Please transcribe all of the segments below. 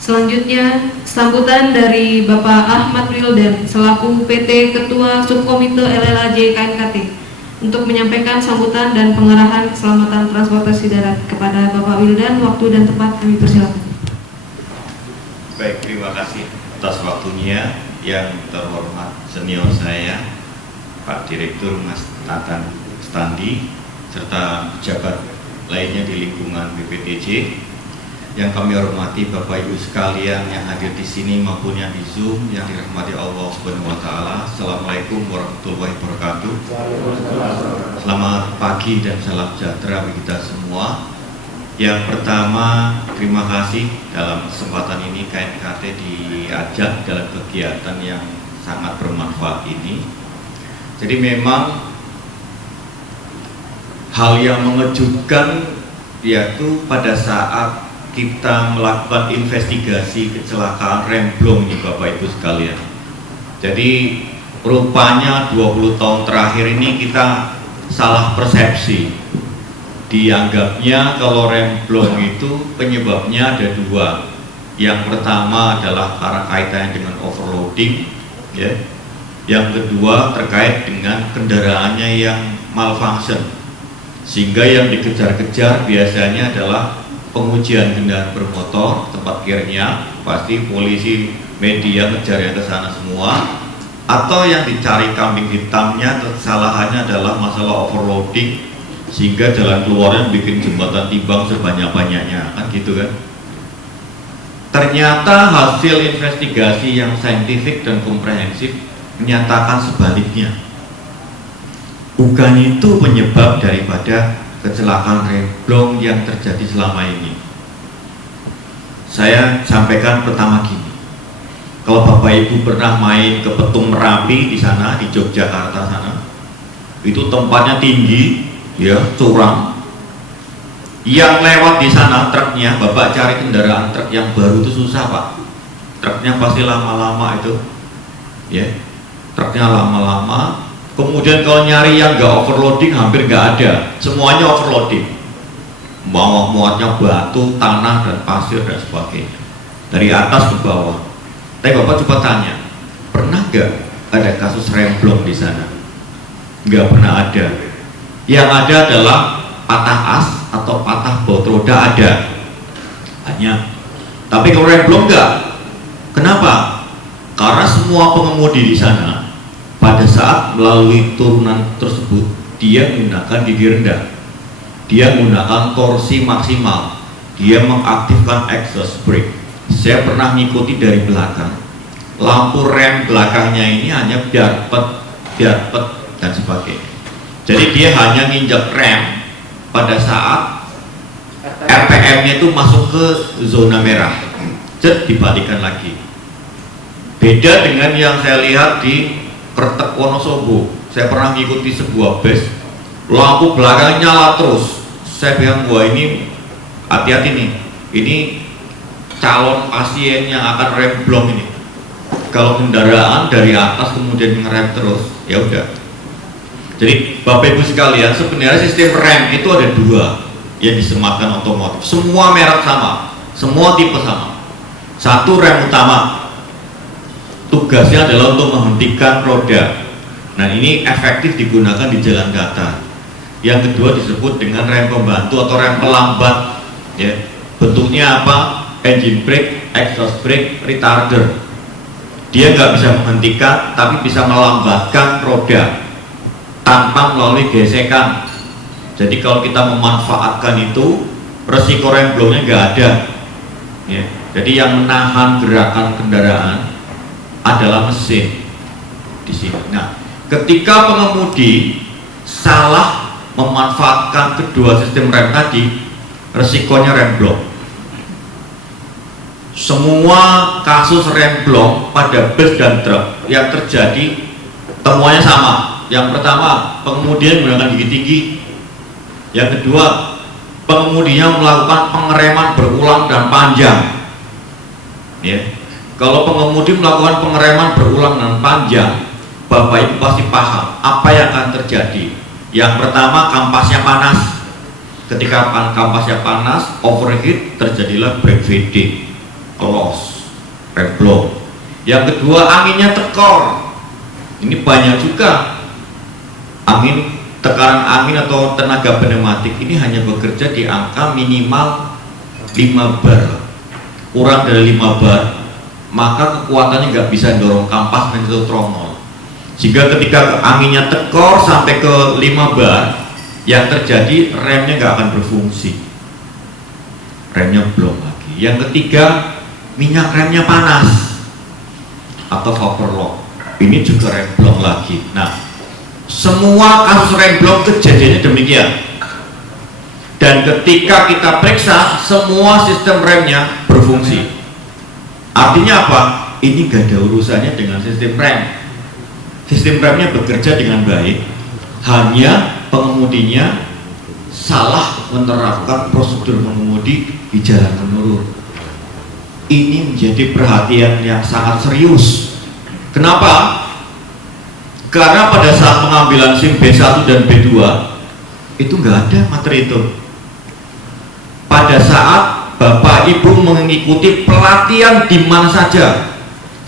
Selanjutnya, sambutan dari Bapak Ahmad Wildan selaku PT Ketua Subkomite LLAJ KNKT untuk menyampaikan sambutan dan pengarahan keselamatan transportasi darat. Kepada Bapak Wildan, waktu dan tempat kami persilakan. Baik, terima kasih atas waktunya. Yang terhormat senior saya, Pak Direktur Mas Nathan Standi, serta pejabat lainnya di lingkungan BPTJ. Yang kami hormati Bapak Ibu sekalian yang hadir di sini maupun yang di Zoom, yang dirahmati Allah Subhanahu wa taala. Assalamualaikum warahmatullahi wabarakatuh. Selamat pagi dan salam sejahtera bagi kita semua. Yang pertama, terima kasih dalam kesempatan ini KNKT diajak dalam kegiatan yang sangat bermanfaat ini. Jadi memang hal yang mengejutkan yaitu pada saat kita melakukan investigasi kecelakaan remblong ini Bapak Ibu sekalian. Jadi rupanya 20 tahun terakhir ini kita salah persepsi. Dianggapnya kalau remblong itu penyebabnya ada dua. Yang pertama adalah karena kaitannya dengan overloading, ya. Yang kedua terkait dengan kendaraannya yang malfunction. Sehingga yang dikejar-kejar biasanya adalah pengujian kendaraan bermotor, tempat kiranya pasti polisi media ngejar yang ke sana semua, atau yang dicari kambing hitamnya kesalahannya adalah masalah overloading sehingga jalan keluarnya bikin jembatan timbang sebanyak-banyaknya, kan gitu kan. Ternyata hasil investigasi yang saintifik dan komprehensif menyatakan sebaliknya, bukan itu penyebab daripada kecelakaan remblong yang terjadi selama ini. Saya sampaikan pertama gini, kalau Bapak Ibu pernah main ke Petung Merapi di sana, di Yogyakarta sana, itu tempatnya tinggi, ya, curam. Yang lewat di sana truknya, Bapak cari kendaraan truk yang baru itu susah Pak. Truknya pasti lama-lama itu, ya, truknya lama-lama. Kemudian kalau nyari yang nggak overloading hampir nggak ada, semuanya overloading. Bawa muatnya batu, tanah dan pasir dan sebagainya, dari atas ke bawah. Tapi Bapak coba tanya, pernah nggak ada kasus remblong di sana? Nggak pernah ada. Yang ada adalah patah as atau patah baut roda ada, banyak. Tapi kalau remblong nggak. Kenapa? Karena semua pengemudi di sana pada saat melalui turunan tersebut dia menggunakan gigi rendah, dia menggunakan torsi maksimal, dia mengaktifkan exhaust brake. Saya pernah mengikuti dari belakang, lampu rem belakangnya ini hanya biarpet dan sebagainya. Jadi dia hanya nginjak rem pada saat RPM-nya itu masuk ke zona merah, dibalikan lagi. Beda dengan yang saya lihat di Kertek Wonosobo. Saya pernah mengikuti sebuah bus, lampu belakang nyala terus. Saya bilang, wah ini hati-hati nih, ini calon pasien yang akan remblong ini. Kalau kendaraan dari atas kemudian ngerem terus, ya udah. Jadi Bapak Ibu sekalian, sebenarnya sistem rem itu ada dua yang disematkan otomotif. Semua merek sama, semua tipe sama. Satu, rem utama, tugasnya adalah untuk menghentikan roda. Nah ini efektif digunakan di jalan datar. Yang kedua disebut dengan rem pembantu atau rem pelambat, ya. Bentuknya apa? Engine brake, exhaust brake, retarder. Dia nggak bisa menghentikan tapi bisa melambatkan roda tanpa melalui gesekan. Jadi kalau kita memanfaatkan itu, resiko remblongnya nggak ada, ya. Jadi yang menahan gerakan kendaraan adalah mesin di sini. Nah, ketika pengemudi salah memanfaatkan kedua sistem rem tadi, resikonya remblong. Semua kasus remblong pada bus dan truk yang terjadi temuannya sama. Yang pertama, pengemudi menggunakan gigi tinggi. Yang kedua, pengemudinya melakukan pengereman berulang dan panjang, ya. Kalau pengemudi melakukan pengereman berulang dan panjang, Bapak Ibu pasti paham apa yang akan terjadi. Yang pertama, kampasnya panas. Ketika kampasnya panas, overheat, terjadilah brake fading, loss, remblong. Yang kedua, anginnya tekor. Ini banyak juga tekanan angin atau tenaga pneumatik ini hanya bekerja di angka minimal 5 bar. Kurang dari 5 bar, maka kekuatannya nggak bisa dorong kampas dan itu tromol. Sehingga ketika anginnya tekor sampai ke 5 bar, yang terjadi remnya nggak akan berfungsi, remnya blong lagi. Yang ketiga, minyak remnya panas atau overload, ini juga rem blong lagi. Nah, semua kasus rem blong kejadiannya demikian. Dan ketika kita periksa, semua sistem remnya berfungsi. Artinya apa? Ini gak ada urusannya dengan sistem rem. Sistem remnya bekerja dengan baik, hanya pengemudinya salah menerapkan prosedur mengemudi di jalan menurun. Ini menjadi perhatian yang sangat serius. Kenapa? Karena pada saat pengambilan SIM B1 dan B2 itu nggak ada materi itu. Pada saat Bapak Ibu mengikuti pelatihan di mana saja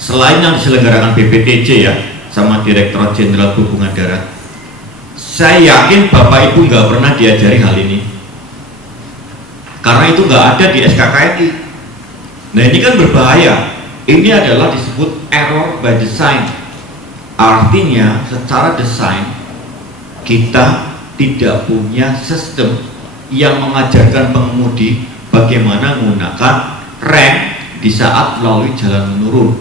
selain yang diselenggarakan BPTJ ya sama Direktorat Jenderal Perhubungan Darat, saya yakin Bapak Ibu nggak pernah diajari hal ini, karena itu nggak ada di SKKNI. Nah, ini kan berbahaya. Ini adalah disebut error by design. Artinya secara desain kita tidak punya sistem yang mengajarkan pengemudi bagaimana menggunakan rem di saat melalui jalan menurun.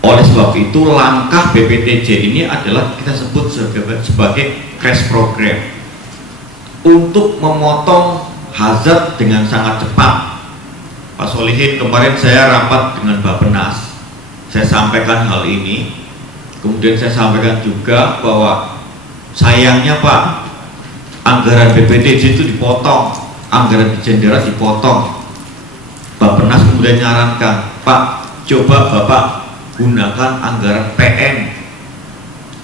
Oleh sebab itu, langkah BPTJ ini adalah kita sebut sebagai crash program untuk memotong hazard dengan sangat cepat. Pak Solihin, kemarin saya rapat dengan Bappenas, saya sampaikan hal ini. Kemudian saya sampaikan juga bahwa sayangnya Pak, anggaran BPTJ itu dipotong, anggaran Dirjen Darat dipotong. Bappenas kemudian nyarankan, Pak, coba Bapak gunakan anggaran PN.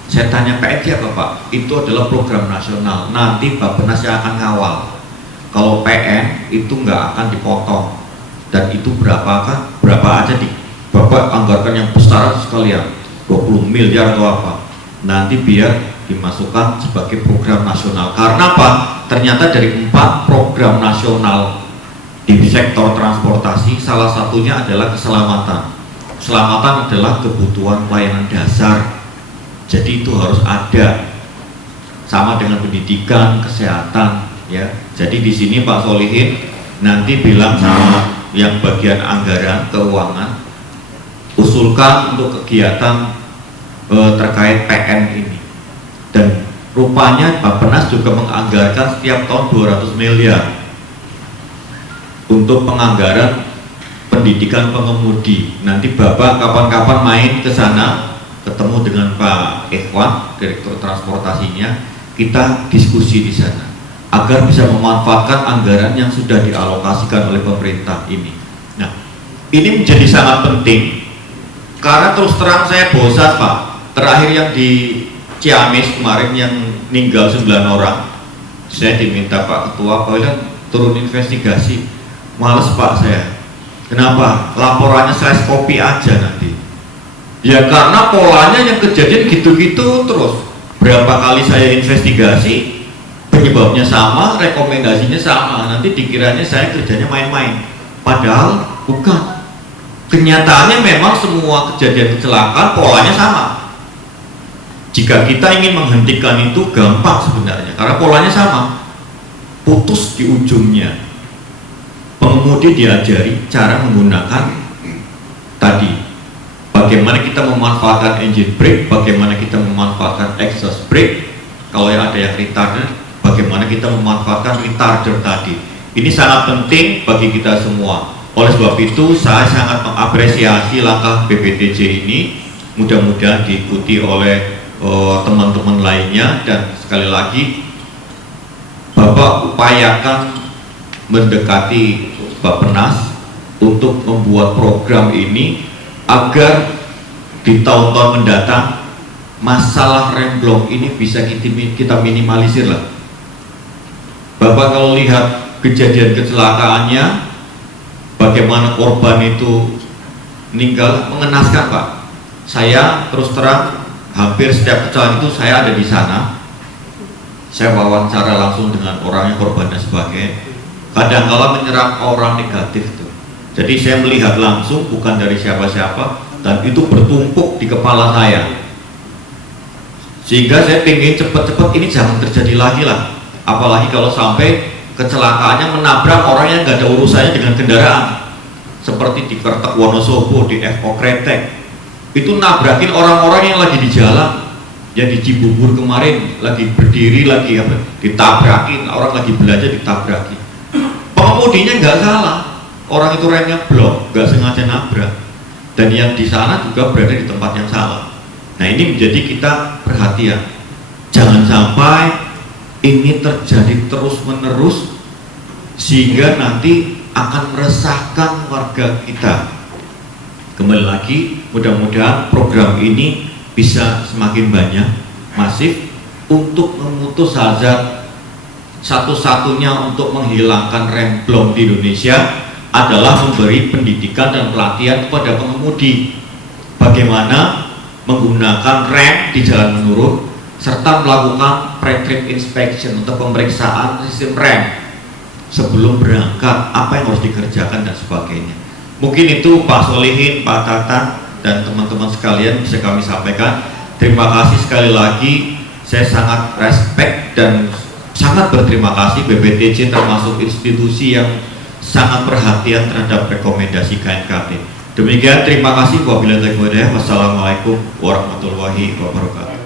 Saya tanya, PN siapa Pak? Itu adalah program nasional, nanti Bappenas yang akan ngawal. Kalau PN itu nggak akan dipotong, dan itu berapa aja di Bapak anggarkan yang besar sekalian, 20 miliar atau apa, nanti biar dimasukkan sebagai program nasional. Karena apa? Ternyata dari 4 program nasional di sektor transportasi, salah satunya adalah keselamatan. Keselamatan adalah kebutuhan pelayanan dasar, jadi itu harus ada, sama dengan pendidikan, kesehatan, ya. Jadi di sini Pak Solihin nanti bilang sama yang bagian anggaran keuangan, usulkan untuk kegiatan terkait PN ini. Dan rupanya Bappenas juga menganggarkan setiap tahun 200 miliar untuk penganggaran pendidikan pengemudi. Nanti Bapak kapan-kapan main ke sana, ketemu dengan Pak Ikhwan, Direktur Transportasinya, kita diskusi di sana agar bisa memanfaatkan anggaran yang sudah dialokasikan oleh pemerintah ini. Nah, ini menjadi sangat penting karena terus terang saya bosan Pak. Terakhir yang di Ciamis kemarin yang meninggal 9 orang, saya diminta Pak Ketua, Pak Wilan turun investigasi. Males Pak saya. Kenapa? Laporannya saya copy aja nanti. Ya karena polanya yang kejadian gitu-gitu terus. Berapa kali saya investigasi, penyebabnya sama, rekomendasinya sama. Nanti dikiranya saya kerjanya main-main. Padahal bukan. Kenyataannya memang semua kejadian kecelakaan polanya sama. Jika kita ingin menghentikan itu gampang sebenarnya, karena polanya sama. Putus di ujungnya. Pengemudi diajari cara menggunakan tadi, bagaimana kita memanfaatkan engine brake, bagaimana kita memanfaatkan exhaust brake, kalau yang ada yang retarder, bagaimana kita memanfaatkan retarder tadi. Ini sangat penting bagi kita semua. Oleh sebab itu saya sangat mengapresiasi langkah BPTJ ini, mudah-mudahan diikuti oleh teman-teman lainnya, dan sekali lagi Bapak upayakan mendekati Bappenas untuk membuat program ini agar di tahun-tahun mendatang masalah remblong ini bisa kita minimalisir lah. Bapak kalau lihat kejadian kecelakaannya, bagaimana korban itu meninggal, mengenaskan Pak. Saya terus terang hampir setiap kecelakaan itu saya ada di sana. Saya wawancara langsung dengan orangnya, korban dan sebagainya. Kadang-kala menyerang orang negatif tuh. Jadi saya melihat langsung, bukan dari siapa-siapa, dan itu bertumpuk di kepala saya. Sehingga saya pengen cepet-cepet ini jangan terjadi lagi lah. Apalagi kalau sampai kecelakaannya menabrak orang yang nggak ada urusannya dengan kendaraan. Seperti di Kertek Wonosobo, di FO Kretek. Itu nabrakin orang-orang yang lagi di jalan. Ya di Cibubur kemarin lagi berdiri lagi apa, ditabrakin, orang lagi belajar ditabrakin. Pengemudinya nggak salah, orang itu remnya blok, nggak sengaja nabrak. Dan yang di sana juga berada di tempat yang salah. Nah ini menjadi kita perhatian, jangan sampai ini terjadi terus-menerus sehingga nanti akan meresahkan warga kita. Kembali lagi, mudah-mudahan program ini bisa semakin banyak, masif, untuk memutus hazard. Satu-satunya untuk menghilangkan remblong di Indonesia adalah memberi pendidikan dan pelatihan kepada pengemudi bagaimana menggunakan rem di jalan menurun, serta melakukan pre-trip inspection untuk pemeriksaan sistem rem sebelum berangkat, apa yang harus dikerjakan dan sebagainya. Mungkin itu Pak Solihin, Pak Tatan, dan teman-teman sekalian bisa kami sampaikan. Terima kasih sekali lagi, saya sangat respect dan sangat berterima kasih BPTJ termasuk institusi yang sangat perhatian terhadap rekomendasi KNKT. Demikian, terima kasih. Wassalamualaikum warahmatullahi wabarakatuh.